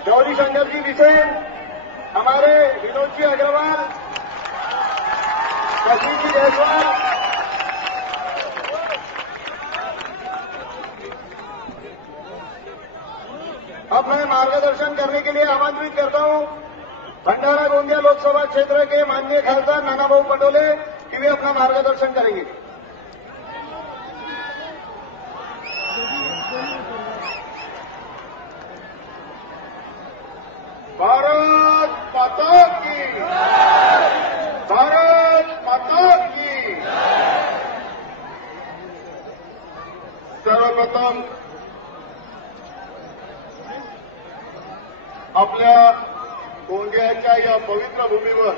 गौरीशंकर जी बिसेन, हमारे विनोद जी अग्रवाल, शशि जी जायसवाल, अब मैं मार्गदर्शन करने के लिए आमंत्रित करता हूं भंडारा गोंदिया लोकसभा क्षेत्र के माननीय खासदार नानाभाऊ पटोले कि वे अपना मार्गदर्शन करेंगे। भारत माता की, भारत माता की। सर्वप्रथम आपल्या गोंदियाच्या या पवित्र भूमीवर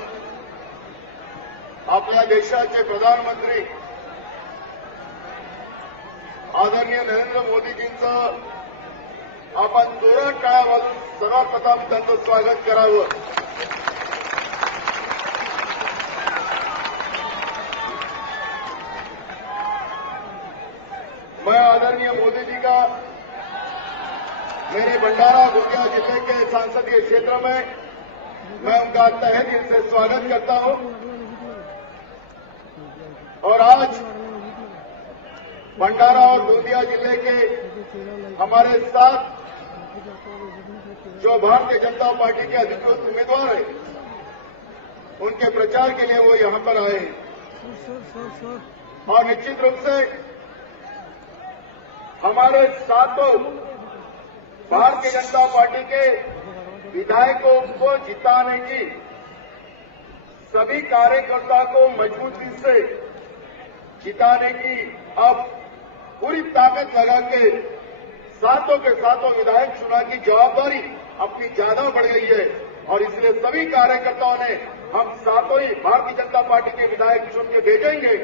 आपल्या देशाचे प्रधानमंत्री आदरणीय नरेंद्र मोदीजींचं आपण जोरात टाळ्या वाजवून सर्वप्रथम त्यांचं स्वागत करावं। मैं आदरणीय मोदी जी का मेरे भंडारा गोंदिया जिले के संसदीय क्षेत्र में मैं उनका तहे दिल से स्वागत करता हूं। और आज भंडारा और गोंदिया जिले के हमारे साथ जो भारतीय जनता पार्टी के अधिकृत उम्मीदवार हैं, उनके प्रचार के लिए वो यहां पर आए हैं। और निश्चित रूप से हमारे साथों भारतीय जनता पार्टी के विधायकों को जिताने की सभी कार्यकर्ता को मजबूती से जिताने की अब पूरी ताकत लगा के सातों के सातों विधायक चुनाव की जवाबदारी अपनी ज्यादा बढ़ गई है। और इसलिए सभी कार्यकर्ताओं ने हम सातों ही भारतीय जनता पार्टी के विधायक चुन के भेजेंगे,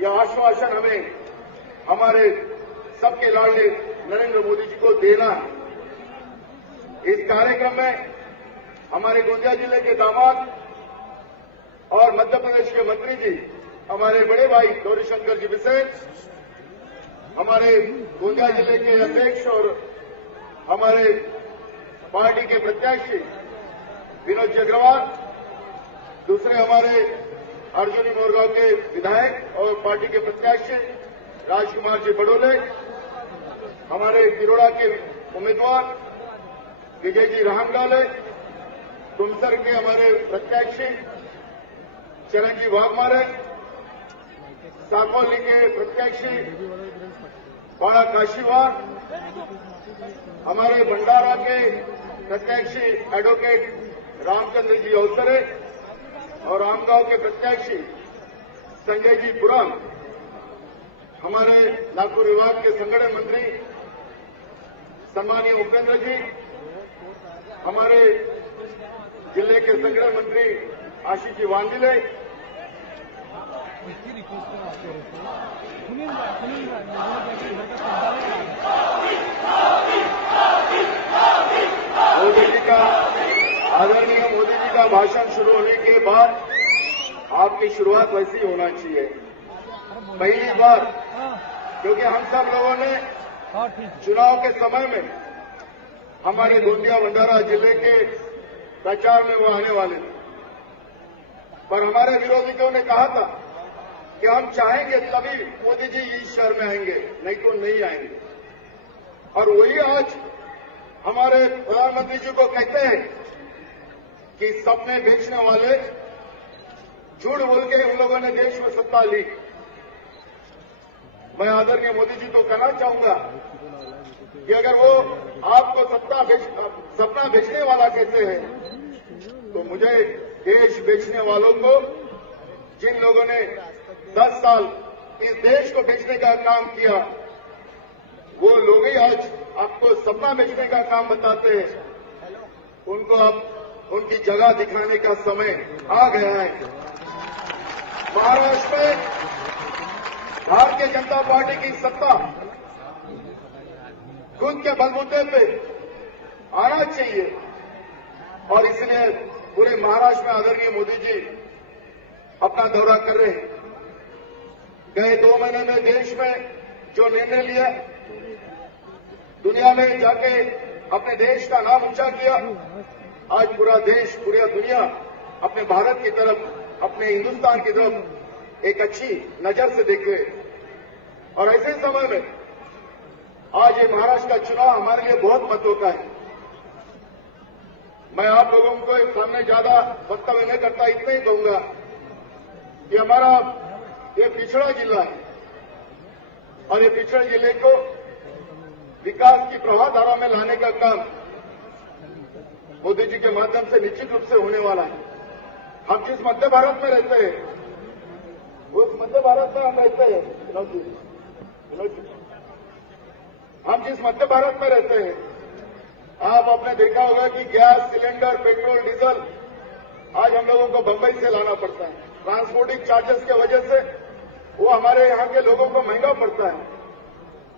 यह आश्वासन हमें हमारे सबके लाडले नरेंद्र मोदी जी को देना है। इस कार्यक्रम में हमारे गोंदिया जिले के दामाद और मध्य प्रदेश के मंत्री जी, हमारे बड़े भाई गौरीशंकर जी बिसेन, हमारे गोंदिया जिले के अध्यक्ष और हमारे पार्टी के प्रत्याशी विनोद जी अग्रवाल, दूसरे हमारे अर्जुनी मोरगांव के विधायक और पार्टी के प्रत्याशी राजकुमार जी पटोले, हमारे तिरोड़ा के उम्मीदवार विजय जी रामगाले, तुमसर के हमारे प्रत्याशी चरण जी वाघमारे, साकोली के प्रत्याशी बाड़ा काशीवार, हमारे भंडारा के प्रत्याशी एडवोकेट रामचंद्र जी अवसरे और रामगांव के प्रत्याशी संजय जी पुरम, हमारे नागपुर विभाग के संगठन मंत्री सम्मानीय उपेंद्र जी, हमारे जिले के संगठन मंत्री आशीष जी वांदिले, मोदी जी का आदरणीय मोदी जी का भाषण शुरू होने के बाद आपकी शुरुआत वैसी होना चाहिए। पहली बार, क्योंकि हम सब लोगों ने चुनाव के समय में हमारे गोंदिया भंडारा जिले के प्रचार में वो आने वाले थे, पर हमारे विरोधियों ने कहा था कि हम चाहेंगे तभी मोदी जी इस शहर में आएंगे, नहीं तो नहीं आएंगे। और वही आज हमारे प्रधानमंत्री जी को कहते हैं कि सपने बेचने वाले झूठ बोल के उन लोगों ने देश में सत्ता ली। मैं आदरणीय मोदी जी को कहना चाहूंगा कि अगर वो आपको सपना बेचने वाला कहते हैं, तो मुझे देश बेचने वालों को, जिन लोगों ने 10 साल इस देश को बेचने का काम किया, वो लोग ही आज आपको सपना बेचने का काम बताते हैं, उनको अब उनकी जगह दिखाने का समय आ गया है। महाराष्ट्र में भारतीय जनता पार्टी की सत्ता खुद के बलबूते पे आना चाहिए और इसलिए पूरे महाराष्ट्र में आदरणीय मोदी जी अपना दौरा कर रहे हैं। गए 2 महीने में देश में जो निर्णय लिया, दुनिया में जाके अपने देश का नाम ऊंचा किया। आज पूरा देश, पूरी दुनिया अपने भारत की तरफ, अपने हिंदुस्तान की तरफ एक अच्छी नजर से देखे। और ऐसे समय में आज ये महाराष्ट्र का चुनाव हमारे लिए बहुत महत्व का है। मैं आप लोगों को एक सामने ज्यादा वक्तव्य नहीं करता, इतना ही कहूंगा कि हमारा ये पिछड़ा जिला है और ये पिछड़े जिले को विकास की प्रवाहधारा में लाने का काम मोदी जी के माध्यम से निश्चित रूप से होने वाला है। हम जिस मध्य भारत में रहते हैं, उस मध्य भारत में हम रहते हैं, हम जिस मध्य भारत में रहते हैं, आप आपने देखा होगा कि गैस सिलेंडर, पेट्रोल, डीजल आज हम लोगों को बंबई से लाना पड़ता है। ट्रांसपोर्टिंग चार्जेस की वजह से वो हमारे यहां के लोगों को महंगा पड़ता है।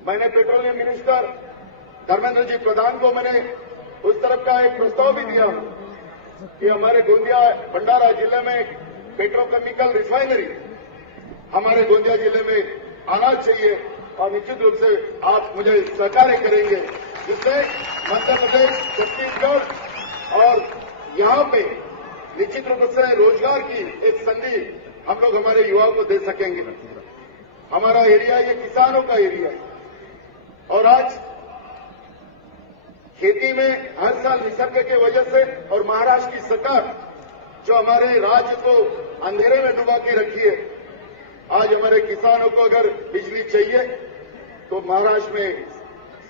मैंने पेट्रोलियम मिनिस्टर धर्मेंद्र जी प्रधान को मैंने उस तरफ का एक प्रस्ताव भी दिया कि हमारे गोंदिया भंडारा जिले में पेट्रोकेमिकल रिफाइनरी हमारे गोंदिया जिले में आना चाहिए और निश्चित रूप से आप मुझे सहकार्य करेंगे, जिससे मध्य प्रदेश, छत्तीसगढ़ और यहां पे निश्चित रूप से रोजगार की एक संधि हम लोग हमारे युवाओं को दे सकेंगे। हमारा एरिया ये किसानों का एरिया है और आज खेती में हर साल निसर्ग की वजह से और महाराष्ट्र की सरकार जो हमारे राज्य को अंधेरे में डुबा के रखी है, आज हमारे किसानों को अगर बिजली चाहिए तो महाराष्ट्र में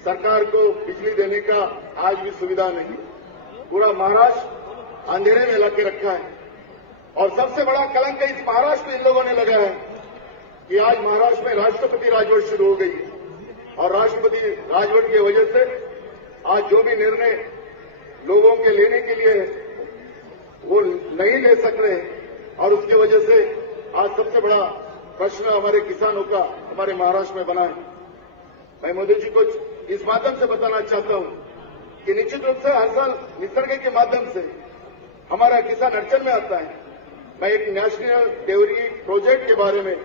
सरकार को बिजली देने का आज भी सुविधा नहीं। पूरा महाराष्ट्र अंधेरे में लाके रखा है और सबसे बड़ा कलंक इस महाराष्ट्र में इन लोगों ने लगाया है कि आज महाराष्ट्र में राष्ट्रपति राजवट शुरू हो गई और राष्ट्रपति राजवट की वजह से आज जो भी निर्णय लोगों के लेने के लिए वो नहीं ले सक रहे और उसकी वजह से आज सबसे बड़ा प्रश्न हमारे किसानों का हमारे महाराष्ट्र में बना है। मैं मोदी जी को इस माध्यम से बताना चाहता हूं कि निश्चित रूप से हर साल निसर्ग के माध्यम से हमारा किसान अड़चन में आता है। मैं एक नेशनल डेयरी प्रोजेक्ट के बारे में,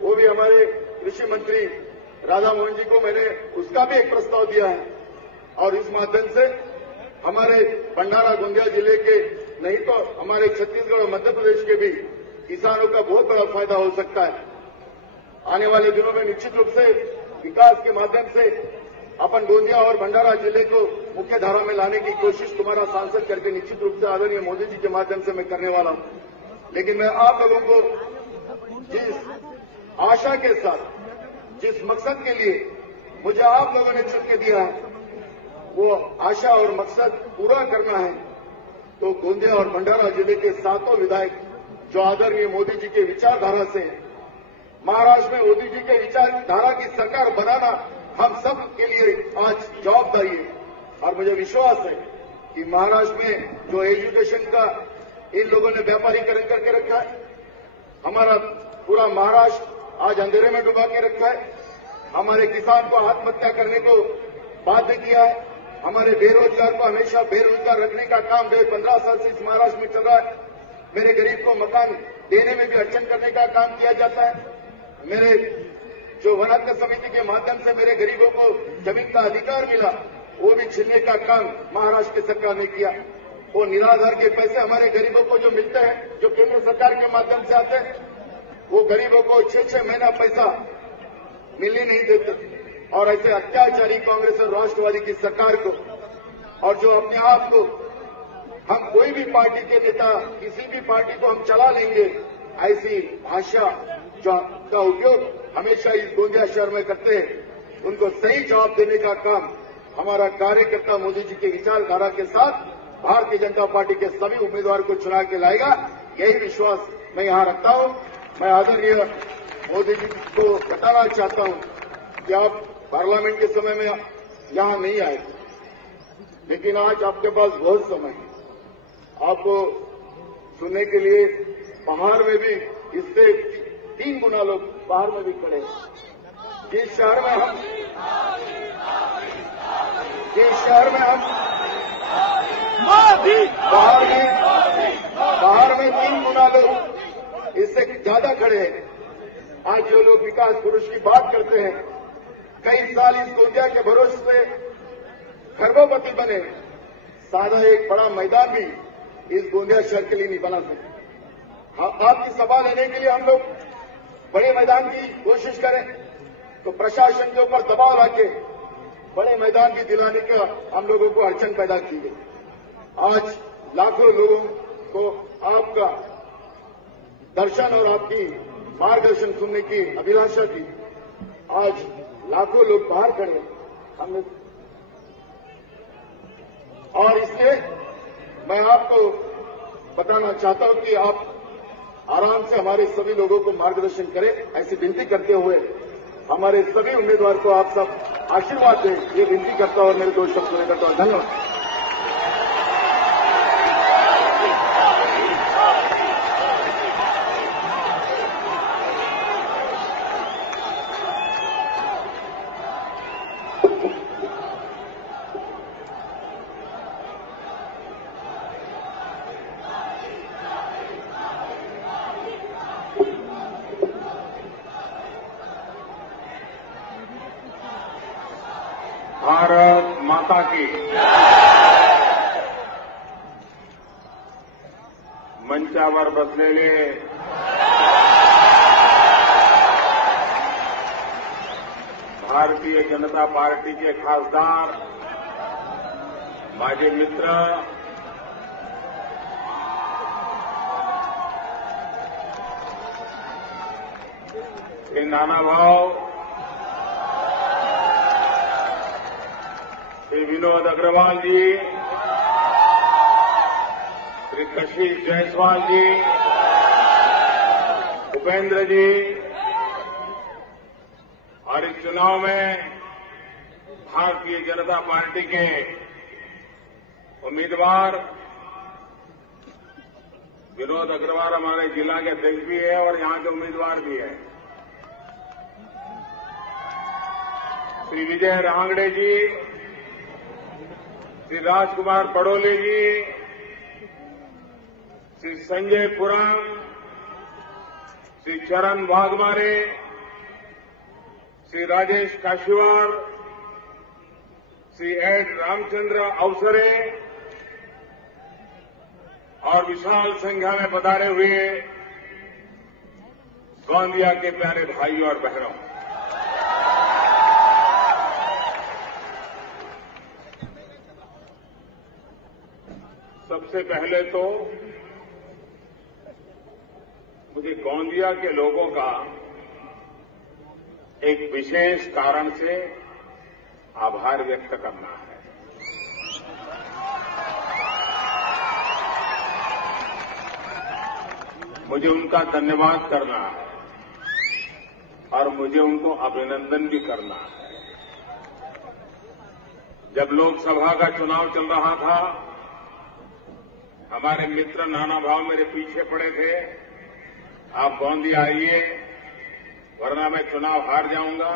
वो भी हमारे कृषि मंत्री राधा मोहन जी को मैंने उसका भी एक प्रस्ताव दिया है और इस माध्यम से हमारे भंडारा गोंदिया जिले के नहीं तो हमारे छत्तीसगढ़ और मध्य प्रदेश के भी किसानों का बहुत बड़ा फायदा हो सकता है। आने वाले दिनों में निश्चित रूप से विकास के माध्यम से अपन गोंदिया और भंडारा जिले को मुख्य धारा में लाने की कोशिश तुम्हारा सांसद करके निश्चित रूप से आदरणीय मोदी जी के माध्यम से मैं करने वाला हूं। लेकिन मैं आप लोगों को जिस आशा के साथ, जिस मकसद के लिए मुझे आप लोगों ने चुन के दिया है, वो आशा और मकसद पूरा करना है तो गोंदिया और भंडारा जिले के सातों विधायक जो आदरणीय मोदी जी के विचारधारा से महाराष्ट्र में मोदी जी के विचारधारा की सरकार बनाना हम सब के लिए आज जवाबदारी है। और मुझे विश्वास है कि महाराष्ट्र में जो एजुकेशन का इन लोगों ने व्यापारीकरण करके रखा है, हमारा पूरा महाराष्ट्र आज अंधेरे में डुबा के रखा है, हमारे किसान को आत्महत्या करने को बाध्य किया है, हमारे बेरोजगार को हमेशा बेरोजगार रखने का काम 15 साल से इस महाराष्ट्र में चल रहा है। मेरे गरीब को मकान देने में भी अड़चन करने का काम किया जाता है। मेरे जो वनाधिकार समिति के माध्यम से मेरे गरीबों को जमीन का अधिकार मिला, वो भी छीनने का काम महाराष्ट्र की सरकार ने किया। वो निराधार के पैसे हमारे गरीबों को जो मिलते हैं, जो केंद्र सरकार के माध्यम से आते हैं, वो गरीबों को 6-6 महीना पैसा मिलने नहीं देते। और ऐसे अत्याचारी कांग्रेस और राष्ट्रवादी की सरकार को, और जो अपने आप को हम कोई भी पार्टी के नेता, किसी भी पार्टी को हम चला लेंगे, ऐसी भाषा जो का उपयोग हमेशा इस गोंदिया शहर में करते हैं, उनको सही जवाब देने का काम हमारा कार्यकर्ता मोदी जी के विचारधारा के साथ भारतीय जनता पार्टी के सभी उम्मीदवार को चुना के लाएगा। यही विश्वास मैं यहां रखता हूं। मैं आदरणीय मोदी जी को बताना चाहता हूं कि आप पार्लियामेंट के समय में यहां नहीं आए, लेकिन आज आपके पास बहुत समय है। आपको सुनने के लिए बाहर में भी इससे 3 गुना लोग बाहर में भी खड़े हैं। जिस शहर में हम बाहर में 3 गुना लोग इससे ज्यादा खड़े हैं। आज जो लोग विकास पुरुष की बात करते हैं, कई साल इस गोंदिया के भरोसे से खरबोपति बने, सादा एक बड़ा मैदान भी इस गोंदिया शहर के लिए नहीं बना सकते। आपकी सभा लेने के लिए हम लोग बड़े मैदान की कोशिश करें तो प्रशासन के ऊपर दबाव लाके बड़े मैदान भी दिलाने का हम लोगों को अड़चन पैदा की गई। आज लाखों लोगों को आपका दर्शन और आपकी मार्गदर्शन सुनने की अभिलाषा थी। आज लाखों लोग बाहर खड़े हमने, और इसलिए मैं आपको बताना चाहता हूं कि आप आराम से हमारे सभी लोगों को मार्गदर्शन करें, ऐसी विनती करते हुए हमारे सभी उम्मीदवार को आप सब आशीर्वाद दें, ये विनती करता हूं और मेरे 2 शब्द में करता हूं। धन्यवाद। भारत माता की। मंचावर बसलेले भारतीय जनता पार्टीचे खासदार, माझे मित्र, श्री नानाभाऊ, श्री विनोद अग्रवाल जी, श्री कशिश जायसवाल जी, उपेंद्र जी, और इस चुनाव में भारतीय जनता पार्टी के उम्मीदवार विनोद अग्रवाल हमारे जिला के अध्यक्ष भी है और यहां के उम्मीदवार भी है, श्री विजय रांगड़े जी, श्री राजकुमार पड़ोले जी, श्री संजय पुराण, श्री चरण वाघमारे, श्री राजेश काशीवार, श्री एड रामचंद्र अवसरे और विशाल संख्या में पधारे हुए गोंदिया के प्यारे भाइयों और बहनों, सबसे पहले तो मुझे गोंदिया के लोगों का एक विशेष कारण से आभार व्यक्त करना है। मुझे उनका धन्यवाद करना है और मुझे उनको अभिनंदन भी करना है। जब लोकसभा का चुनाव चल रहा था, हमारे मित्र नानाभाऊ मेरे पीछे पड़े थे, आप गोंदिया आइए वरना मैं चुनाव हार जाऊंगा,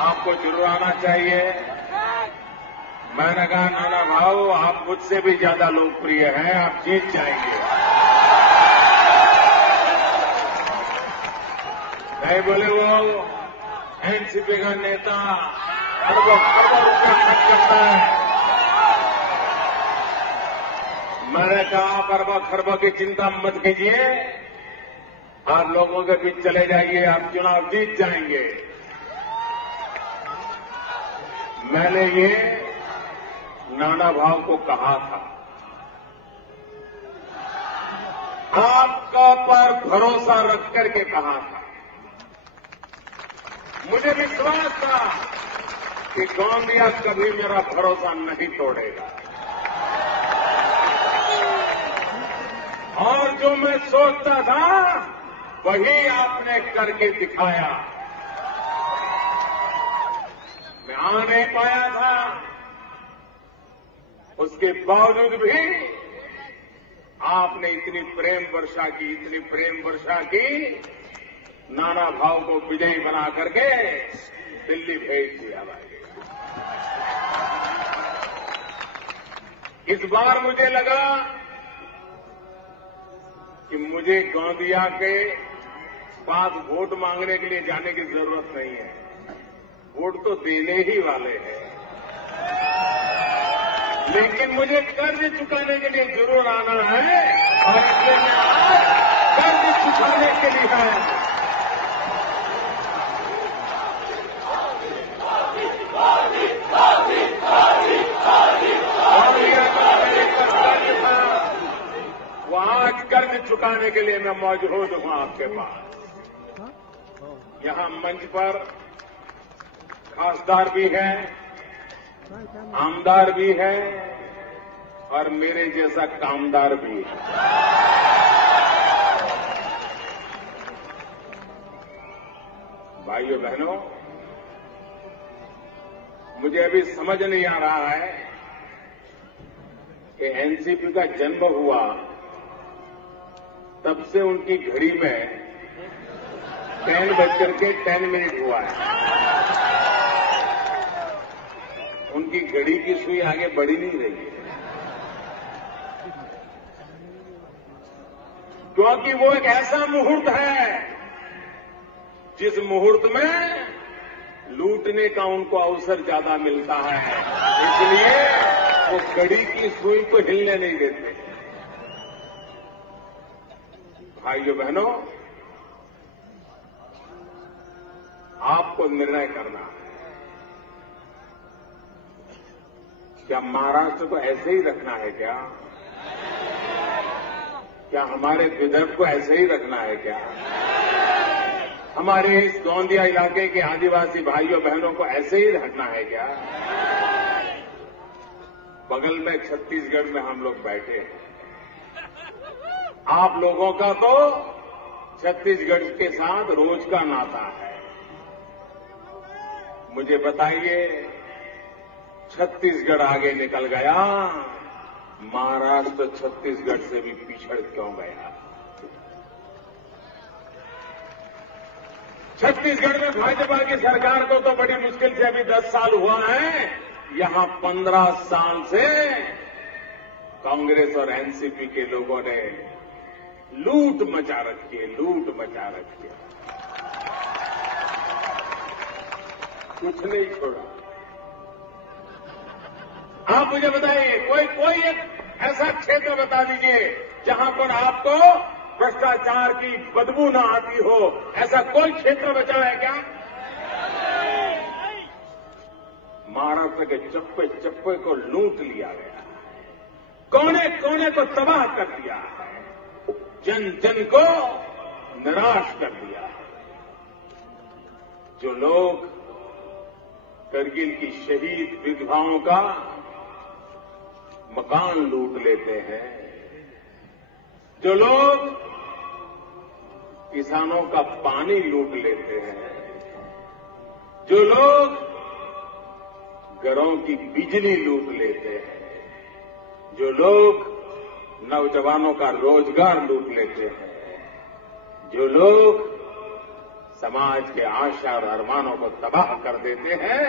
आपको जरूर आना चाहिए। मैंने कहा नानाभाऊ आप मुझसे भी ज्यादा लोकप्रिय हैं, आप जीत जाएंगे। नहीं बोले वो एनसीपी का नेता खरबों रुपये खर्च करता है। मैंने कहा खरबों की चिंता मत कीजिए, आप लोगों के बीच चले जाइए, आप चुनाव जीत जाएंगे। मैंने ये नानाभाऊ को कहा था, आपका पर भरोसा रख करके कहा था। मुझे विश्वास था कि गोंदिया कभी मेरा भरोसा नहीं तोड़ेगा और जो मैं सोचता था वही आपने करके दिखाया। मैं आ नहीं पाया था, उसके बावजूद भी आपने इतनी प्रेम वर्षा की, नानाभाऊ को विजयी बना करके दिल्ली भेज दिया भाई। इस बार मुझे लगा कि मुझे गोंदिया के पास वोट मांगने के लिए जाने की जरूरत नहीं है, वोट तो देने ही वाले हैं। लेकिन मुझे कर्ज चुकाने के लिए जरूर आना है और इसलिए मैं आज कर्ज चुकाने के लिए आया। वो आज कर्ज चुकाने के लिए मैं मौजूद हूं आपके पास। यहां मंच पर खासदार भी हैं, आमदार भी है और मेरे जैसा कामदार भी है। भाइयों बहनों, मुझे अभी समझ नहीं आ रहा है कि एनसीपी का जन्म हुआ तब से उनकी घड़ी में 10:10 हुआ है। उनकी घड़ी की सुई आगे बढ़ी नहीं रही है, क्योंकि वो एक ऐसा मुहूर्त है जिस मुहूर्त में लूटने का उनको अवसर ज्यादा मिलता है, इसलिए वो घड़ी की सुई को हिलने नहीं देते। भाइयों बहनों, आपको निर्णय करना है। क्या महाराष्ट्र को ऐसे ही रखना है क्या? क्या हमारे विदर्भ को ऐसे ही रखना है क्या? हमारे इस गोंदिया इलाके के आदिवासी भाइयों बहनों को ऐसे ही रखना है क्या? बगल में छत्तीसगढ़ में हम लोग बैठे हैं। आप लोगों का तो छत्तीसगढ़ के साथ रोज का नाता है। मुझे बताइए, छत्तीसगढ़ आगे निकल गया, महाराष्ट्र छत्तीसगढ़ से भी पिछड़ क्यों गया? छत्तीसगढ़ में भाजपा की सरकार को तो बड़ी मुश्किल से अभी 10 साल हुआ है, यहां 15 साल से कांग्रेस और एनसीपी के लोगों ने लूट मचा रखी है, लूट मचा रखी है, कुछ नहीं छोड़ा। आप मुझे बताइए, कोई एक ऐसा क्षेत्र बता दीजिए जहां पर आपको भ्रष्टाचार की बदबू ना आती हो, ऐसा कोई क्षेत्र बचा है क्या? महाराष्ट्र के चप्पे चप्पे को लूट लिया गया, कोने कोने को तबाह कर दिया है, जन जन को निराश कर दिया। जो लोग करगिल की शहीद विधवाओं का मकान लूट लेते हैं, जो लोग किसानों का पानी लूट लेते हैं, जो लोग घरों की बिजली लूट लेते हैं, जो लोग नौजवानों का रोजगार लूट लेते हैं, जो लोग समाज के आशा और अरमानों को तबाह कर देते हैं,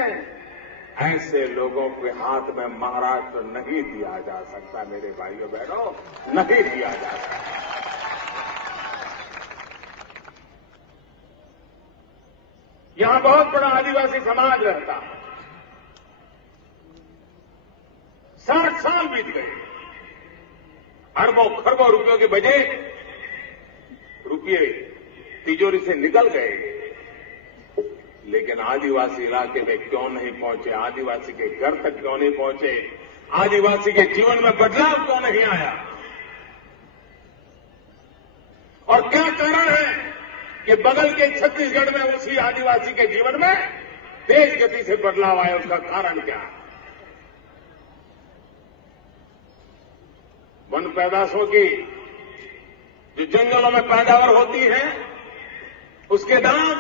ऐसे लोगों के हाथ में महाराष्ट्र नहीं दिया जा सकता। मेरे भाइयों बहनों, नहीं दिया जा सकता। यहां बहुत बड़ा आदिवासी समाज रहता है। 60 साल बीत गए, अरबों खरबों रुपयों के बजट रुपये तिजोरी से निकल गए, लेकिन आदिवासी इलाके में क्यों नहीं पहुंचे? आदिवासी के घर तक क्यों नहीं पहुंचे? आदिवासी के जीवन में बदलाव क्यों नहीं आया? और क्या कारण है कि बगल के छत्तीसगढ़ में उसी आदिवासी के जीवन में तेज गति से बदलाव आया? उसका कारण क्या है? वन पैदाशों की जो जंगलों में पैदावार होती है, उसके दाम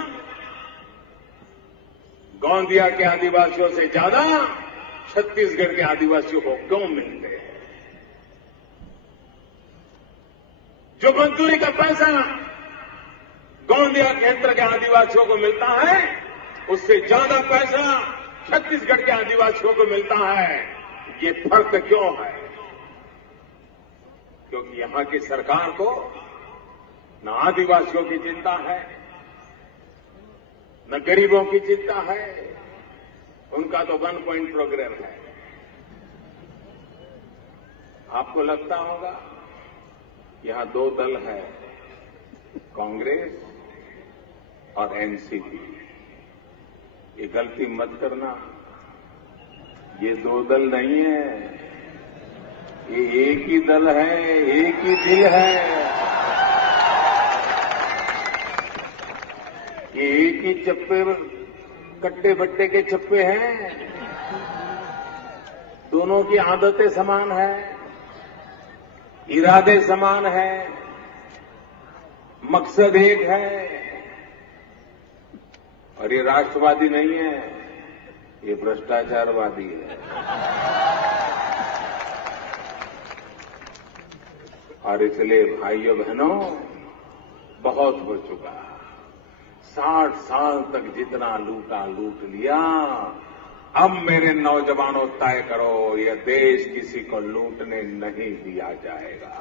गोंदिया के आदिवासियों से ज्यादा छत्तीसगढ़ के आदिवासियों को क्यों मिलते हैं? जो मजदूरी का पैसा गोंदिया क्षेत्र के आदिवासियों को मिलता है, उससे ज्यादा पैसा छत्तीसगढ़ के आदिवासियों को मिलता है। ये फर्क क्यों है? क्योंकि यहां की सरकार को न आदिवासियों की चिंता है, न गरीबों की चिंता है। उनका तो 1 पॉइंट प्रोग्राम है। आपको लगता होगा यहां दो दल है, कांग्रेस और एनसीपी। ये गलती मत करना, ये दो दल नहीं है, ये एक ही दल है, एक ही दिल है। ये एक ही चप्पे, कट्टे बट्टे के चप्पे हैं। दोनों की आदतें समान है, इरादे समान है, मकसद एक है। और ये राष्ट्रवादी नहीं है, ये भ्रष्टाचारवादी है। और इसलिए भाइयों बहनों, बहुत हो चुका। 60 साल तक जितना लूटा लूट लिया। अब मेरे नौजवानों तय करो, यह देश किसी को लूटने नहीं दिया जाएगा।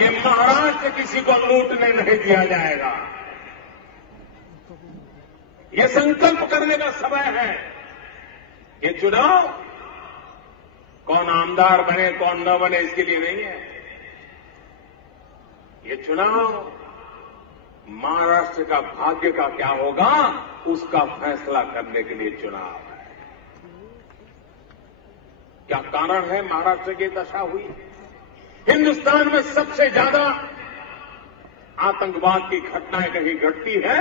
ये महाराष्ट्र किसी को लूटने नहीं दिया जाएगा। ये संकल्प करने का समय है। ये चुनाव कौन आमदार बने कौन न बने इसके लिए नहीं है। ये चुनाव महाराष्ट्र का भाग्य का क्या होगा उसका फैसला करने के लिए चुनाव है। क्या कारण है महाराष्ट्र की दशा हुई? हिंदुस्तान में सबसे ज्यादा आतंकवाद की घटनाएं कहीं घटती है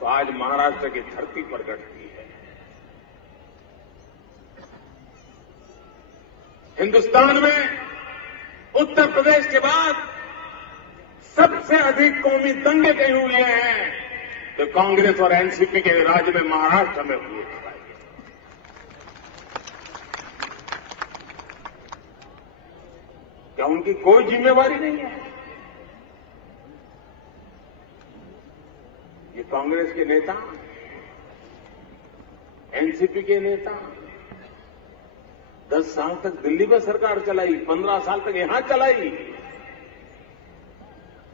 तो आज महाराष्ट्र की धरती पर घटती है। हिंदुस्तान में उत्तर प्रदेश के बाद सबसे अधिक कौमी दंगे कहीं हुए हैं तो कांग्रेस और एनसीपी के राज्य में महाराष्ट्र में हुए। क्या उनकी कोई जिम्मेवारी नहीं है? ये कांग्रेस के नेता, एनसीपी के नेता 10 साल तक दिल्ली में सरकार चलाई, 15 साल तक यहां चलाई।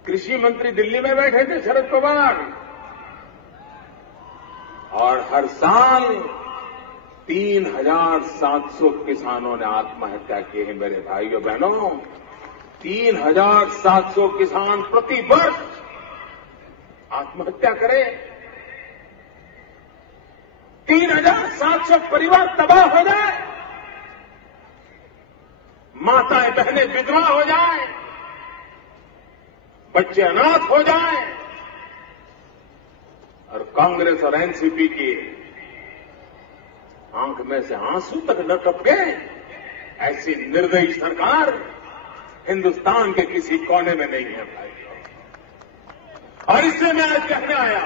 कृषि मंत्री दिल्ली में बैठे थे शरद पवार, और हर साल 3,700 किसानों ने आत्महत्या की है। मेरे भाइयों बहनों, 3,700 किसान प्रति वर्ष आत्महत्या करें, 3,700 परिवार तबाह हो जाए, माताएं बहनें विधवा हो जाए, बच्चे अनाथ हो जाए, और कांग्रेस और एनसीपी की आंख में से आंसू तक न टपके, ऐसी निर्दयी सरकार हिंदुस्तान के किसी कोने में नहीं है भाइयों। और इसलिए मैं आज कहने आया,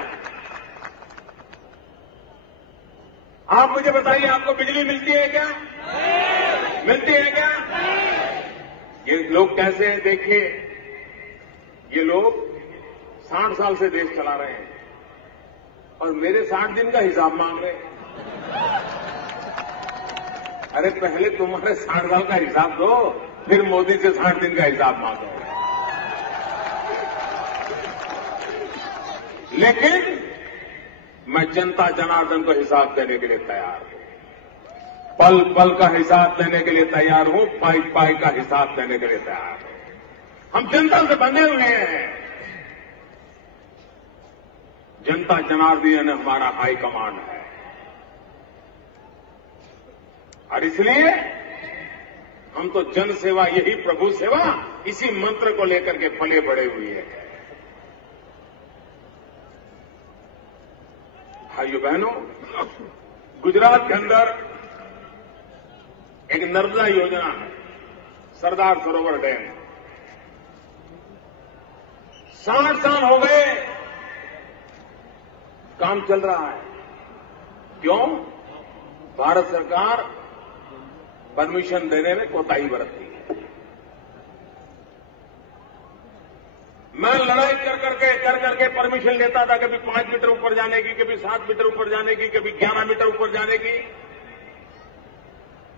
आप मुझे बताइए, आपको बिजली मिलती है क्या? मिलती है क्या? ये लोग कैसे हैं देखिए, ये लोग 60 साल से देश चला रहे हैं और मेरे 60 दिन का हिसाब मांग रहे हैं। अरे पहले तुम्हारे 60 साल का हिसाब दो, फिर मोदी से 60 दिन का हिसाब मांगो। लेकिन मैं जनता जनार्दन को हिसाब देने के लिए तैयार हूं, पल पल का हिसाब देने के लिए तैयार हूं, पाई पाई का हिसाब देने के लिए तैयार हूं। हम जनता से बंधे हुए हैं। जनता जनार्दन हमारा हाई कमांड है और इसलिए हम तो जन सेवा, यही प्रभु सेवा, इसी मंत्र को लेकर के पले बड़े हुए हैं। भाइयों बहनों, गुजरात के अंदर एक नर्मदा योजना है, सरदार सरोवर डैम। 60 साल हो गए काम चल रहा है। क्यों? भारत सरकार परमिशन देने में कोताही बरतती है। मैं लड़ाई कर करके परमिशन लेता था, कभी 5 मीटर ऊपर जाने की, कभी 7 मीटर ऊपर जाने की, कभी 11 मीटर ऊपर जाने की।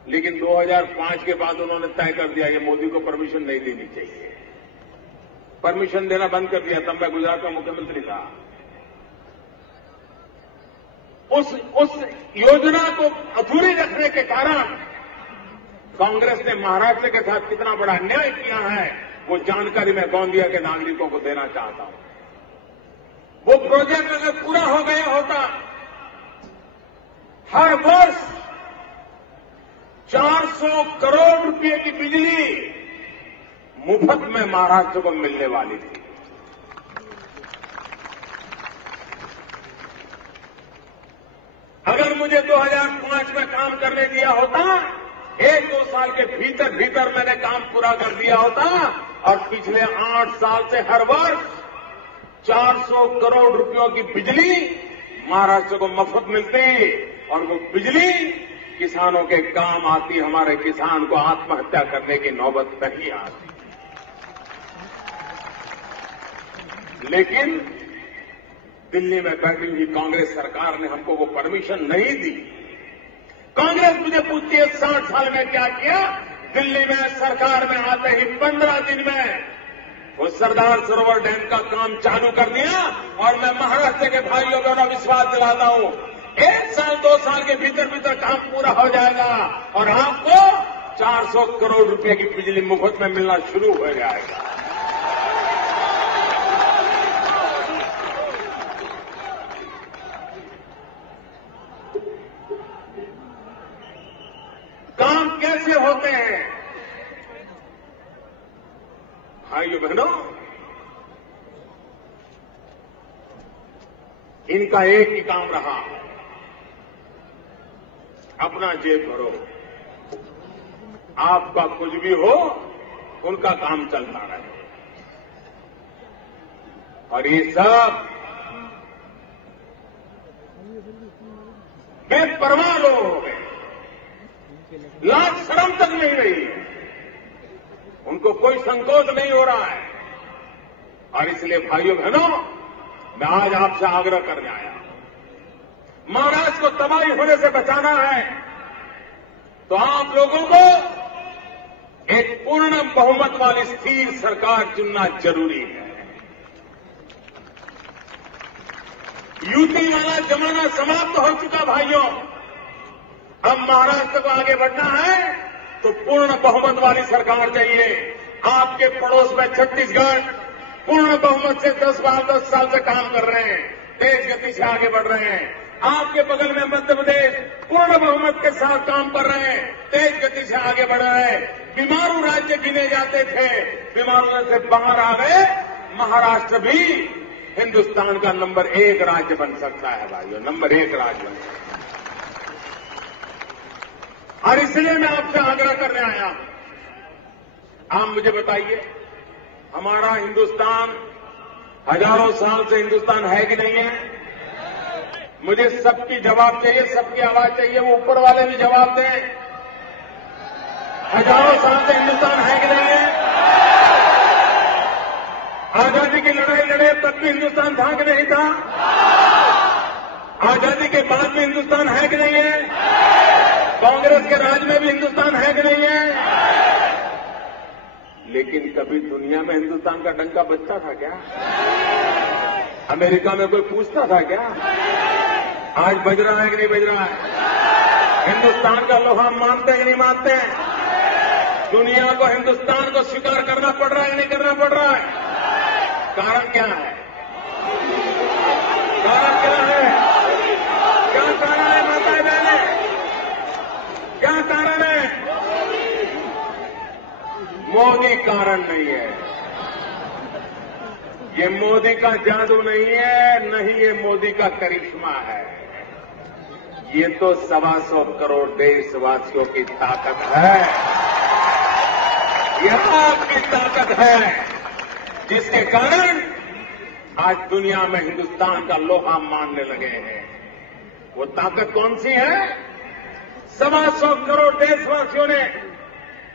लेकिन 2005 के बाद उन्होंने तय कर दिया ये मोदी को परमिशन नहीं देनी चाहिए, परमिशन देना बंद कर दिया। तब मैं गुजरात का मुख्यमंत्री था। उस योजना को अधूरी रखने के कारण कांग्रेस ने महाराष्ट्र के साथ कितना बड़ा अन्याय किया है, वो जानकारी मैं गोंदिया के नागरिकों को देना चाहता हूं। वो प्रोजेक्ट अगर पूरा हो गया होता, हर वर्ष 400 करोड़ रुपए की बिजली मुफ्त में महाराष्ट्र को मिलने वाली थी। अगर मुझे 2005 में काम करने दिया होता, 1-2 साल के भीतर भीतर मैंने काम पूरा कर दिया होता और पिछले 8 साल से हर वर्ष 400 करोड़ रुपयों की बिजली महाराष्ट्र को मुफ्त मिलती और वो बिजली किसानों के काम आती, हमारे किसान को आत्महत्या करने की नौबत नहीं आती। लेकिन दिल्ली में बैठी हुई कांग्रेस सरकार ने हमको वो परमिशन नहीं दी। कांग्रेस मुझे पूछती है 60 साल में क्या किया। दिल्ली में सरकार में आते ही 15 दिन में वो सरदार सरोवर डैम का काम चालू कर दिया और मैं महाराष्ट्र के भाइयों को विश्वास दिलाता हूं 1 साल 2 साल के भीतर भीतर काम पूरा हो जाएगा और आपको 400 करोड़ रुपए की बिजली मुफ्त में मिलना शुरू हो जाएगा। काम कैसे होते हैं भाइयों बहनों? इनका एक ही काम रहा, अपना जेब भरो। आपका कुछ भी हो, उनका काम चलता रहे। और ये सब बेपरवाह लोग हो गए, लाज शर्म तक नहीं रही, उनको कोई संकोच नहीं हो रहा है। और इसलिए भाइयों बहनों, मैं आज आपसे आग्रह करने आया, महाराष्ट्र को तबाही होने से बचाना है तो आप लोगों को एक पूर्ण बहुमत वाली स्थिर सरकार चुनना जरूरी है। यूटी वाला जमाना समाप्त हो चुका भाइयों। अब महाराष्ट्र को आगे बढ़ना है तो पूर्ण बहुमत वाली सरकार चाहिए। आपके पड़ोस में छत्तीसगढ़ पूर्ण बहुमत से 10 साल से काम कर रहे हैं, तेज गति से आगे बढ़ रहे हैं। आपके बगल में मध्य प्रदेश पूर्ण बहुमत के साथ काम कर रहे हैं, तेज गति से आगे बढ़ रहे हैं। बीमारू राज्य गिने जाते थे, बीमारू से बाहर आ गए। महाराष्ट्र भी हिंदुस्तान का नंबर 1 राज्य बन सकता है भाइयों, नंबर 1 राज्य बन सकता है। और इसलिए मैं आपसे आग्रह करने आया, आप मुझे बताइए, हमारा हिंदुस्तान हजारों साल से हिंदुस्तान है कि नहीं है? मुझे सबकी जवाब चाहिए, सबकी आवाज चाहिए, वो ऊपर वाले भी जवाब दें। हजारों साल से हिंदुस्तान है कि नहीं है? आजादी की लड़ाई लड़े तब भी हिंदुस्तान था कि नहीं था? आजादी के बाद में हिंदुस्तान है कि नहीं है? कांग्रेस के राज में भी हिंदुस्तान है कि नहीं है? लेकिन कभी दुनिया में हिंदुस्तान का डंका बजता था क्या? अमेरिका में कोई पूछता था क्या? आज बज रहा है कि नहीं बज रहा है? हिंदुस्तान का लोहा मानते हैं कि नहीं मानते हैं? दुनिया को हिंदुस्तान को स्वीकार करना पड़ रहा है कि नहीं करना पड़ रहा है? कारण क्या है? कारण क्या है? क्या कारण है माताएं बहनें? क्या कारण है? मोदी कारण नहीं है। ये मोदी का जादू नहीं है, नहीं ये मोदी का करिश्मा है। ये तो 125 करोड़ देशवासियों की ताकत है। यह आपकी ताकत है जिसके कारण आज दुनिया में हिंदुस्तान का लोहा मानने लगे हैं। वो ताकत कौन सी है? 125 करोड़ देशवासियों ने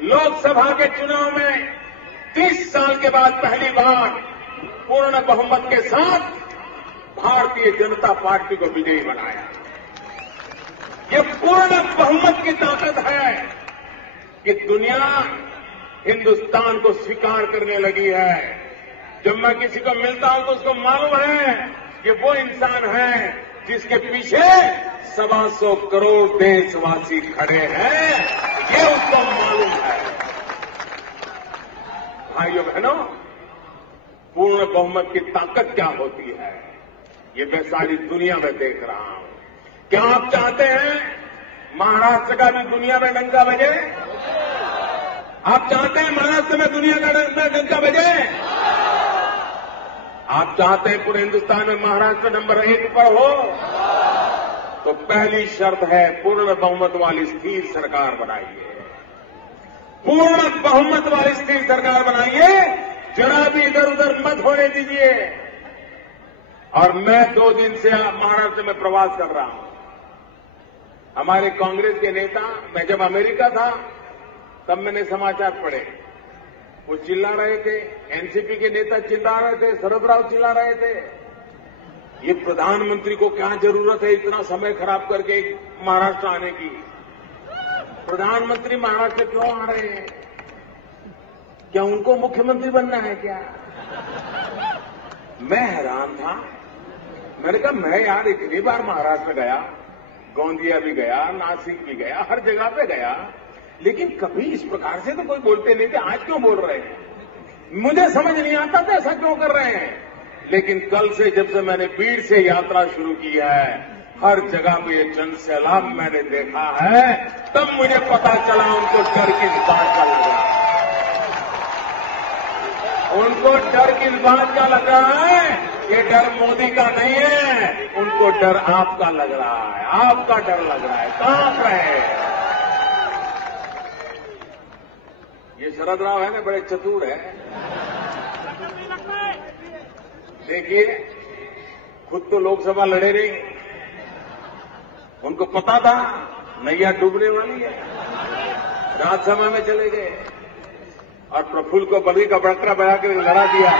लोकसभा के चुनाव में 30 साल के बाद पहली बार पूर्ण बहुमत के साथ भारतीय जनता पार्टी को विजयी बनाया। ये पूर्ण बहुमत की ताकत है कि दुनिया हिंदुस्तान को स्वीकार करने लगी है। जब मैं किसी को मिलता हूं तो उसको मालूम है कि वो इंसान है जिसके पीछे 125 करोड़ देशवासी खड़े हैं। ये उसको मालूम है। भाइयों बहनों, पूर्ण बहुमत की ताकत क्या होती है, ये मैं सारी दुनिया में देख रहा हूं। क्या आप चाहते हैं महाराष्ट्र का भी दुनिया में डंका बजे? आप चाहते हैं महाराष्ट्र में दुनिया का डंका बजे? आप चाहते हैं पूरे हिंदुस्तान में महाराष्ट्र नंबर 1 पर हो? तो पहली शर्त है पूर्ण बहुमत वाली स्थिर सरकार बनाइए। पूर्ण बहुमत वाली स्थिर सरकार बनाइए, जरा भी इधर उधर मत होने दीजिए। और मैं 2 दिन से महाराष्ट्र में प्रवास कर रहा हूं। हमारे कांग्रेस के नेता, मैं जब अमेरिका था तब मैंने समाचार पढ़े, वो चिल्ला रहे थे, एनसीपी के नेता चिल्ला रहे थे, शरद राव चिल्ला रहे थे, ये प्रधानमंत्री को क्या जरूरत है इतना समय खराब करके महाराष्ट्र आने की? प्रधानमंत्री महाराष्ट्र क्यों आ रहे हैं? क्या उनको मुख्यमंत्री बनना है क्या? मैं हैरान था। मैंने कहा मैं यार इतनी बार महाराष्ट्र गया, गोंदिया भी गया, नासिक भी गया, हर जगह पे गया, लेकिन कभी इस प्रकार से तो कोई बोलते नहीं थे। आज क्यों बोल रहे हैं? मुझे समझ नहीं आता था ऐसा क्यों कर रहे हैं। लेकिन कल से जब से मैंने बीड़ से यात्रा शुरू की है, हर जगह पे ये जन सैलाब मैंने देखा है, तब मुझे पता चला उनको डर किस बात का लग रहा है। उनको डर किस बात का लग रहा है? ये डर मोदी का नहीं है, उनको डर आपका लग रहा है, आपका डर लग रहा है, कांप रहे हैं। ये शरद राव है ना, बड़े चतुर है। देखिए, खुद तो लोकसभा लड़े नहीं, उनको पता था नैया डूबने वाली है, राज्यसभा में चले गए और प्रफुल्ल को बलि का बकरा बना कर लड़ा दिया।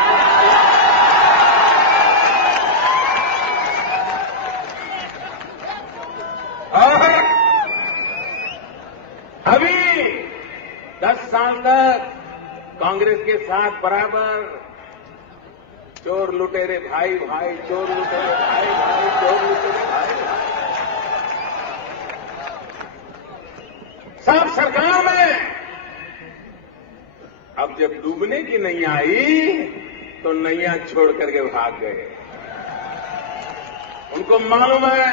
और अभी 10 साल तक कांग्रेस के साथ बराबर चोर लुटेरे भाई भाई, चोर लुटेरे भाई भाई, चोर लुटेरे भाई भाई, सब सरकार में। अब जब डूबने की नैया आई तो नैया छोड़ करके भाग गए। उनको मालूम है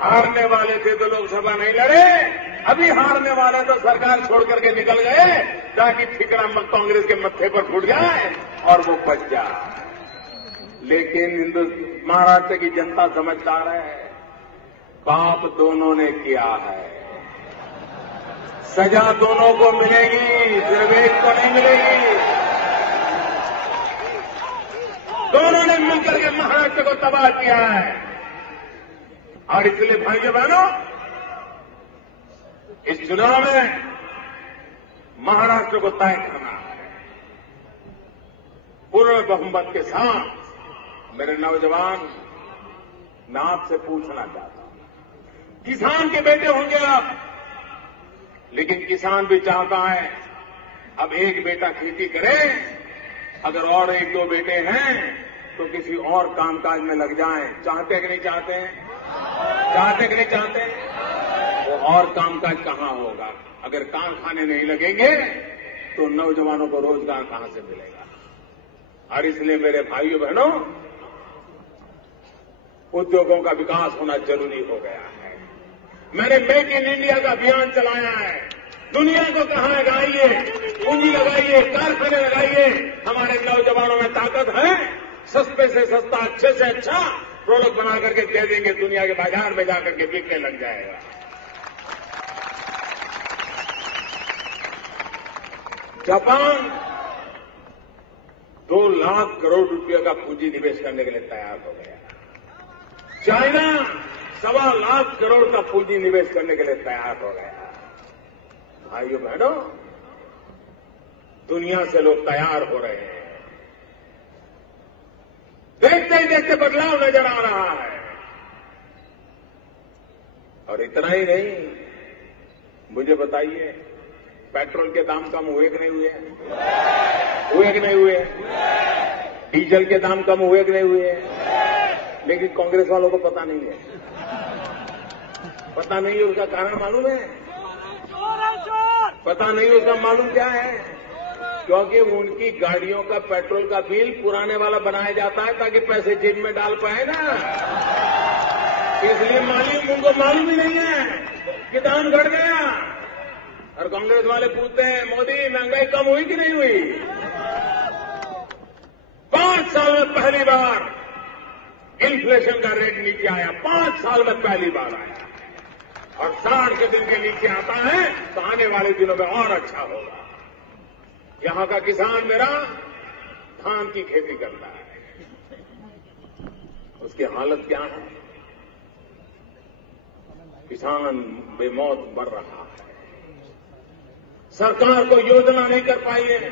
हारने वाले थे तो लोकसभा नहीं लड़े, अभी हारने वाले तो सरकार छोड़ करके निकल गए ताकि ठिकरा कांग्रेस के मत्थे पर फूट जाए और वो बच जाए। लेकिन महाराष्ट्र की जनता समझदार है, पाप दोनों ने किया है, सजा दोनों को मिलेगी, सिर्फ एक को नहीं मिलेगी। दोनों ने मिलकर के महाराष्ट्र को तबाह किया है। और इसलिए भाइयों बहनों, इस चुनाव में महाराष्ट्र को तय करना है। पूर्ण बहुमत के साथ मेरे नौजवान, मैं आपसे पूछना चाहता हूं, किसान के बेटे होंगे आप, लेकिन किसान भी चाहता है अब एक बेटा खेती करे, अगर और 1-2 बेटे हैं तो किसी और कामकाज में लग जाएं। चाहते कि नहीं चाहते हैं? चाहते कि नहीं चाहते? वो और कामकाज कहां होगा? अगर कारखाने नहीं लगेंगे तो नौजवानों को रोजगार कहां से मिलेगा? और इसलिए मेरे भाइयों बहनों, उद्योगों का विकास होना जरूरी हो गया है। मैंने मेक इन इंडिया का अभियान चलाया है। दुनिया को कहा लगाइए, पूंजी लगाइए, कारखाने लगाइए। हमारे नौजवानों में ताकत है, सस्ते से सस्ता, अच्छे से अच्छा प्रोडक्ट बना करके दे देंगे, दुनिया के बाजार में जाकर के बिकने लग जाएगा। जापान 2 लाख करोड़ रुपये का पूंजी निवेश करने के लिए तैयार हो गया। चाइना 1.25 लाख करोड़ का पूंजी निवेश करने के लिए तैयार हो गया। भाइयों बहनों, दुनिया से लोग तैयार हो रहे हैं। देखते ही देखते बदलाव नजर आ रहा है। और इतना ही नहीं, मुझे बताइए, पेट्रोल के दाम कम हुए कि नहीं हुए? हुए कि नहीं हुए? डीजल के दाम कम हुए कि नहीं हुए? लेकिन कांग्रेस वालों को पता नहीं है। पता नहीं है, उसका कारण मालूम है? पता नहीं उसका मालूम क्या है, क्योंकि उनकी गाड़ियों का पेट्रोल का बिल पुराने वाला बनाया जाता है ताकि पैसे जेब में डाल पाए ना, इसलिए मालूम उनको मालूम ही नहीं है कि दाम घट गया। और कांग्रेस वाले पूछते हैं मोदी महंगाई कम हुई कि नहीं हुई? 5 साल में पहली बार इन्फ्लेशन का रेट नीचे आया, 5 साल में पहली बार आया, और 60 के दिन के नीचे आता है तो आने वाले दिनों में और अच्छा होगा। यहां का किसान मेरा धान की खेती करता है, उसकी हालत क्या है? किसान बेमौत मर रहा है, सरकार को योजना नहीं कर पाई है।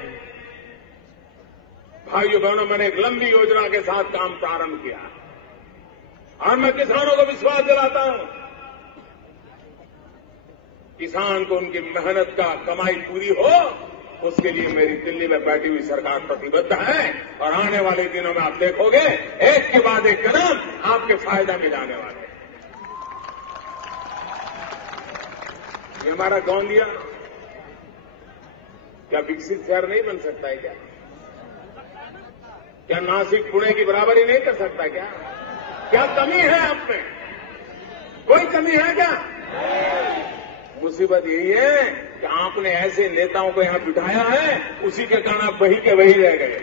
भाइयों बहनों, मैंने एक लंबी योजना के साथ काम प्रारंभ किया और मैं किसानों को विश्वास दिलाता हूं, किसान को उनकी मेहनत का कमाई पूरी हो, उसके लिए मेरी दिल्ली में बैठी हुई सरकार प्रतिबद्ध है। और आने वाले दिनों में आप देखोगे एक के बाद एक कदम आपके फायदा में जाने वाले हैं। ये हमारा गोंदिया क्या विकसित शहर नहीं बन सकता है क्या? क्या नासिक पुणे की बराबरी नहीं कर सकता क्या? क्या कमी है आप में? कोई कमी है क्या? मुसीबत यही है कि आपने ऐसे नेताओं को यहां बिठाया है, उसी के कारण आप वही के वही रह गए।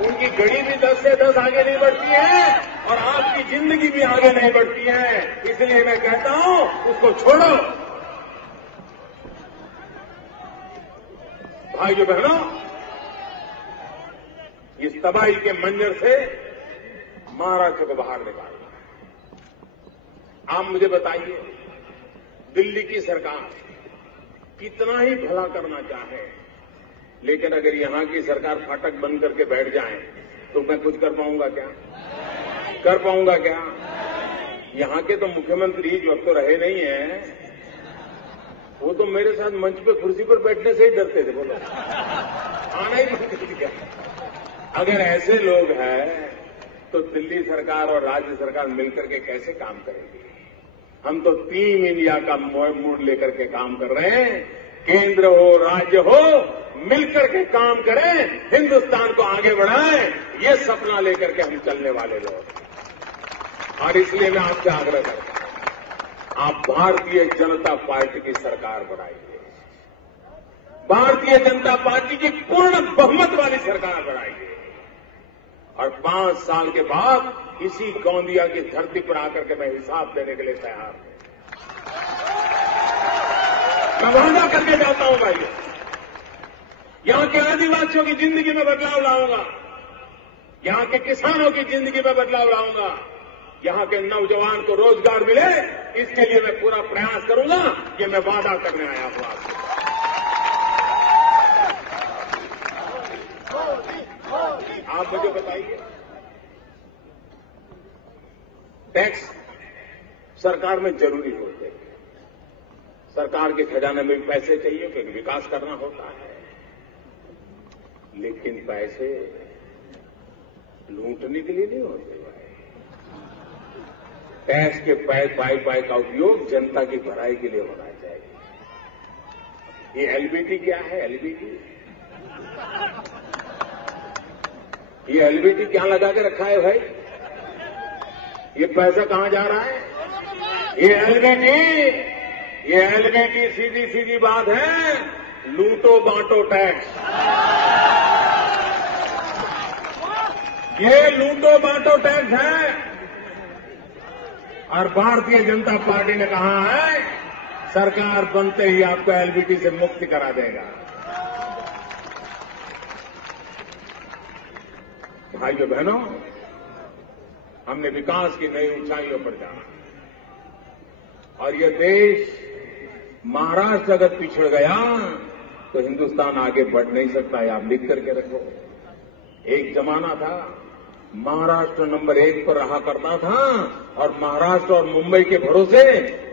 उनकी घड़ी भी 10 से 10 आगे नहीं बढ़ती है और आपकी जिंदगी भी आगे नहीं बढ़ती है। इसलिए मैं कहता हूं उसको छोड़ो। भाइयों बहनों, इस तबाही के मंजर से महाराष्ट्र को बाहर निकालना है। आप मुझे बताइए, दिल्ली की सरकार कितना ही भला करना चाहे, लेकिन अगर यहां की सरकार फाटक बंद करके बैठ जाए तो मैं कुछ कर पाऊंगा क्या? कर पाऊंगा क्या? यहां के तो मुख्यमंत्री जो अब तो रहे नहीं हैं, वो तो मेरे साथ मंच पे कुर्सी पर बैठने से ही डरते थे, बोलो आना ही बंद कर दिया। अगर ऐसे लोग हैं तो दिल्ली सरकार और राज्य सरकार मिलकर के कैसे काम करेंगे? हम तो टीम इंडिया का मूड लेकर के काम कर रहे हैं। केंद्र हो राज्य हो, मिलकर के काम करें, हिंदुस्तान को आगे बढ़ाएं, ये सपना लेकर के हम चलने वाले लोग। और इसलिए मैं आपसे आग्रह करता हूं, आप भारतीय जनता पार्टी की सरकार बनाइए, भारतीय जनता पार्टी की पूर्ण बहुमत वाली सरकार बनाइए, और 5 साल के बाद इसी गोंदिया की धरती पर आकर के मैं हिसाब देने के लिए तैयार हूं। मैं वादा करके जाता हूं भाई, यहां के आदिवासियों की जिंदगी में बदलाव लाऊंगा, यहां के किसानों की जिंदगी में बदलाव लाऊंगा, यहां के नौजवान को रोजगार मिले, इसके लिए मैं पूरा प्रयास करूंगा। ये मैं वादा करने आया हूं आपसे। आप मुझे बताइए, टैक्स सरकार में जरूरी होते हैं, सरकार के खजाने में भी पैसे चाहिए क्योंकि विकास करना होता है, लेकिन पैसे लूटने के लिए नहीं होते। टैक्स के पाई का उपयोग जनता की भलाई के लिए होना चाहिए। ये एलबीटी क्या है? ये एलबीटी क्या लगा के रखा है भाई? ये पैसा कहां जा रहा है? ये एलबीटी सीधी सीधी बात है, लूटो बांटो टैक्स। ये लूटो बांटो टैक्स है, और भारतीय जनता पार्टी ने कहा है सरकार बनते ही आपको एलबीटी से मुक्ति करा देगा। भाइयों बहनों, हमने विकास की नई ऊंचाइयों पर जाना, और यह देश महाराष्ट्र अगर पिछड़ गया तो हिंदुस्तान आगे बढ़ नहीं सकता है। आप लिख करके रखो, एक जमाना था महाराष्ट्र नंबर 1 पर रहा करता था, और महाराष्ट्र और मुंबई के भरोसे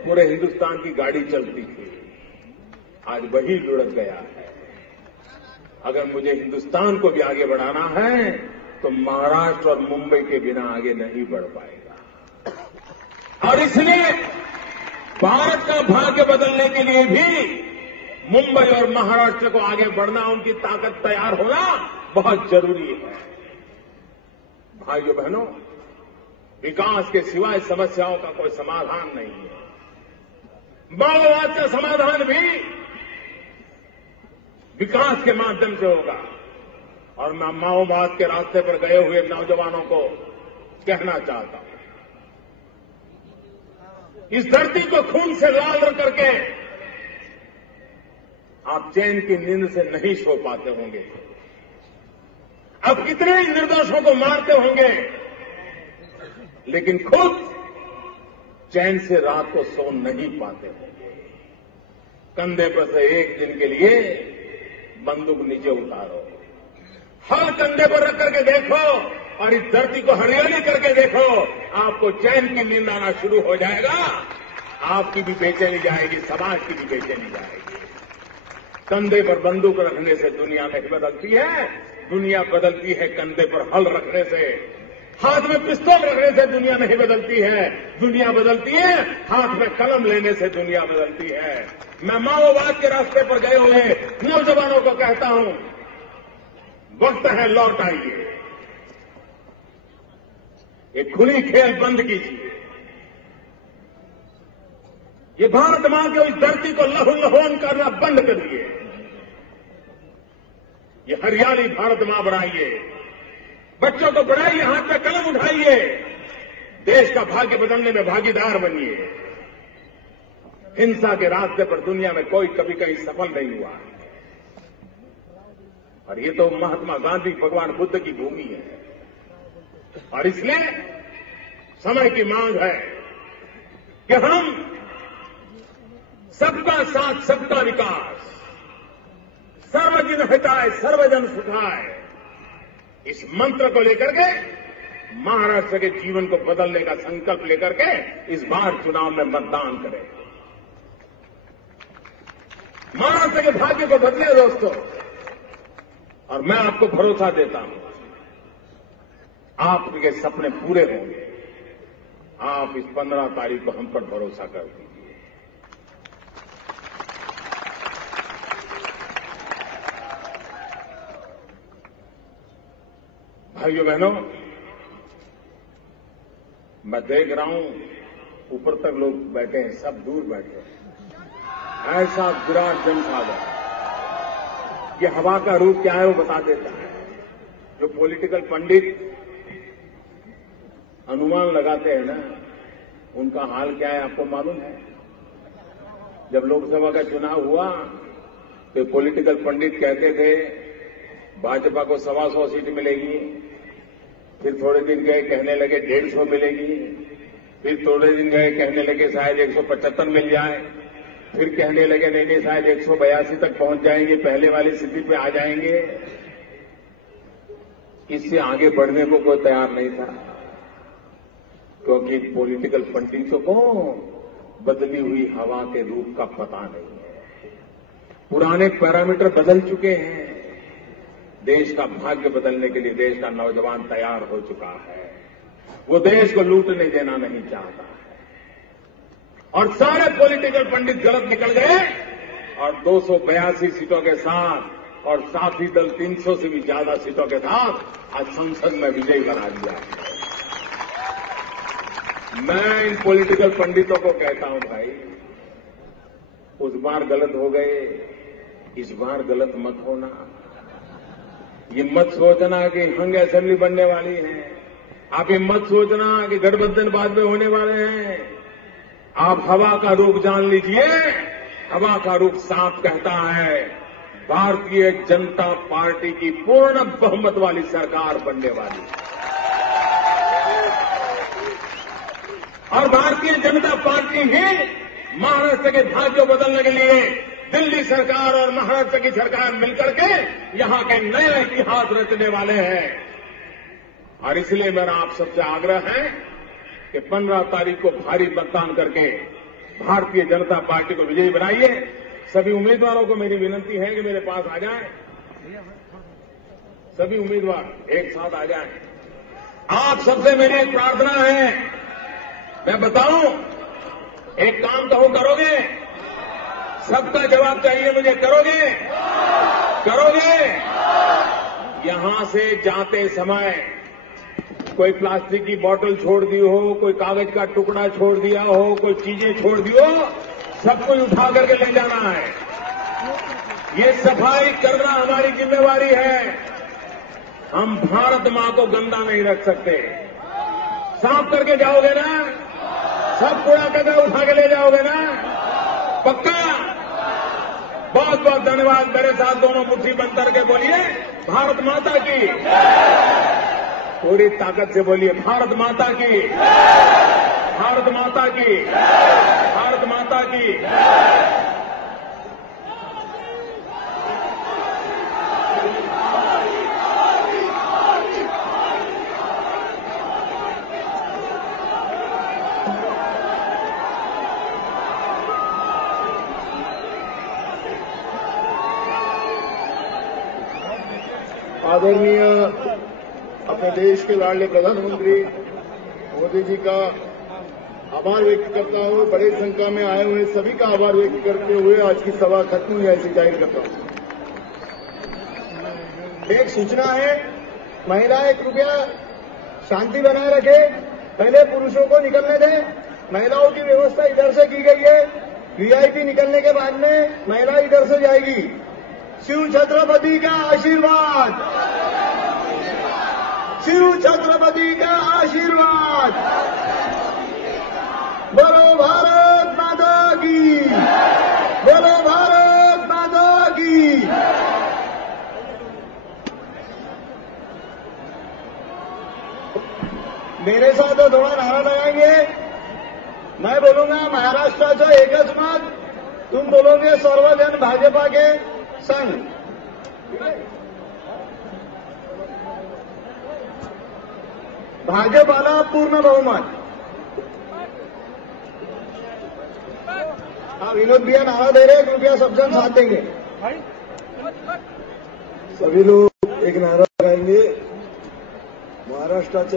पूरे हिंदुस्तान की गाड़ी चलती थी। आज वही लुढ़क गया है। अगर मुझे हिंदुस्तान को भी आगे बढ़ाना है तो महाराष्ट्र और मुंबई के बिना आगे नहीं बढ़ पाएगा। और इसलिए भारत का भाग्य बदलने के लिए भी मुंबई और महाराष्ट्र को आगे बढ़ना, उनकी ताकत तैयार होना बहुत जरूरी है। भाइयों बहनों, विकास के सिवाय समस्याओं का कोई समाधान नहीं है। माओवाद का समाधान भी विकास के माध्यम से होगा। और मैं माओवाद के रास्ते पर गए हुए नौजवानों को कहना चाहता हूं, इस धरती को खून से लाल करके आप चैन की नींद से नहीं सो पाते होंगे। अब कितने ही निर्दोषों को मारते होंगे, लेकिन खुद चैन से रात को सो नहीं पाते होंगे। कंधे पर से एक दिन के लिए बंदूक नीचे उतारो, हर कंधे पर रख करके देखो और इस धरती को हरियाली करके देखो, आपको चैन की नींद आना शुरू हो जाएगा। आपकी भी बेचैनी जाएगी, समाज की भी बेचैनी जाएगी। कंधे पर बंदूक रखने से दुनिया नहीं बदलती है, दुनिया बदलती है कंधे पर हल रखने से। हाथ में पिस्तौल रखने से दुनिया नहीं बदलती है, दुनिया बदलती है हाथ में कलम लेने से दुनिया बदलती है। मैं माओवाद के रास्ते पर गए हुए नौजवानों को कहता हूं, वक्त है लौट आइए, ये खुली खेल बंद कीजिए। ये भारत मां के इस धरती को लहूलुहान करना बंद करिए। ये हरियाली भारत मां बनाइए, बच्चों को पढ़ाइए, हाथ में कलम उठाइए, देश का भाग्य बदलने में भागीदार बनिए। हिंसा के रास्ते पर दुनिया में कोई कभी कहीं सफल नहीं हुआ, और ये तो महात्मा गांधी, भगवान बुद्ध की भूमि है। और इसलिए समय की मांग है कि हम सबका साथ सबका विकास, सर्वजन हिताय सर्वजन सुखाय, इस मंत्र को लेकर के महाराष्ट्र के जीवन को बदलने का संकल्प लेकर के इस बार चुनाव में मतदान करें। महाराष्ट्र के भाग्य को बदले दोस्तों, और मैं आपको भरोसा देता हूं आपके सपने पूरे होंगे। आप इस 15 तारीख को हम पर भरोसा कर दीजिए। भाइयों बहनों, मैं देख रहा हूं ऊपर तक लोग बैठे हैं, सब दूर बैठे हैं। ऐसा विराट जनसागर, ये हवा का रूप क्या है वो बता देता है। जो पॉलिटिकल पंडित अनुमान लगाते हैं ना, उनका हाल क्या है आपको मालूम है। जब लोकसभा का चुनाव हुआ तो पॉलिटिकल पंडित कहते थे भाजपा को 125 सीट मिलेगी, फिर थोड़े दिन गए कहने लगे 150 मिलेगी, फिर थोड़े दिन गए कहने लगे शायद 175 मिल जाए, फिर कहने लगे नहीं शायद 182 तक पहुंच जाएंगे, पहले वाली स्थिति पे आ जाएंगे। इससे आगे बढ़ने को कोई तैयार नहीं था, क्योंकि पॉलिटिकल पंडितों को बदली हुई हवा के रूप का पता नहीं है। पुराने पैरामीटर बदल चुके हैं। देश का भाग्य बदलने के लिए देश का नौजवान तैयार हो चुका है। वो देश को लूटने देना नहीं चाहता है। और सारे पॉलिटिकल पंडित गलत निकल गए और 282 सीटों के साथ और साथी दल 300 से भी ज्यादा सीटों के साथ आज संसद में विजयी बना दिया। मैं इन पॉलिटिकल पंडितों को कहता हूं, भाई उस बार गलत हो गए, इस बार गलत मत होना। ये मत सोचना कि हंग असेंबली बनने वाली है, आप ये मत सोचना कि गठबंधन बाद में होने वाले हैं। आप हवा का रूप जान लीजिए। हवा का रूप साफ कहता है भारतीय जनता पार्टी की पूर्ण बहुमत वाली सरकार बनने वाली है। और भारतीय जनता पार्टी ही महाराष्ट्र के भाग्य बदलने के लिए दिल्ली सरकार और महाराष्ट्र की सरकार मिलकर के यहां के नया इतिहास रचने वाले हैं। और इसलिए मेरा आप सबसे आग्रह है कि 15 तारीख को भारी मतदान करके भारतीय जनता पार्टी को विजयी बनाइए। सभी उम्मीदवारों को मेरी विनती है कि मेरे पास आ जाएं। सभी उम्मीदवार एक साथ आ जाएं। आप सबसे मेरी एक प्रार्थना है, मैं बताऊं, एक काम तो वो करोगे, सबका जवाब चाहिए मुझे। करोगे? करोगे? यहां से जाते समय कोई प्लास्टिक की बोतल छोड़ दी हो, कोई कागज का टुकड़ा छोड़ दिया हो, कोई चीजें छोड़ दी हो, सब कुछ उठा करके ले जाना है। ये सफाई करना हमारी जिम्मेवारी है। हम भारत मां को गंदा नहीं रख सकते। साफ करके जाओगे ना? सब कूड़ा कचरा उठा के ले जाओगे ना? पक्का? बहुत बहुत धन्यवाद। मेरे साथ दोनों मुट्ठी बंद करके बोलिए, भारत माता की। पूरी ताकत से बोलिए, भारत माता की, भारत माता की, भारत माता की। आदरणीय अपने देश के लाडले प्रधानमंत्री मोदी जी का आभार व्यक्त करता हूं। बड़ी संख्या में आए हुए सभी का आभार व्यक्त करते हुए आज की सभा खत्म हुई ऐसी जाहिर करता हूं। एक सूचना है, महिलाएं कृपया शांति बनाए रखे। पहले पुरुषों को निकलने दें। महिलाओं की व्यवस्था इधर से की गई है। वीआईपी निकलने के बाद में महिला इधर से जाएगी। शिव छत्रपति का आशीर्वाद, शिव छत्रपति का आशीर्वाद। बोलो भारत माता की, बोलो भारत माता की। मेरे साथ थोड़ा नारा लगाएंगे। मैं बोलूंगा महाराष्ट्राचं एकच मत, तुम बोलोगे सर्वजन भाजपा के संघ। भाजपाला पूर्ण बहुमत। हाँ, विनोद भैया नारा दे रहे, कृपया सब जन साथ देंगे। सभी लोग एक नारा लगाएंगे, महाराष्ट्राचे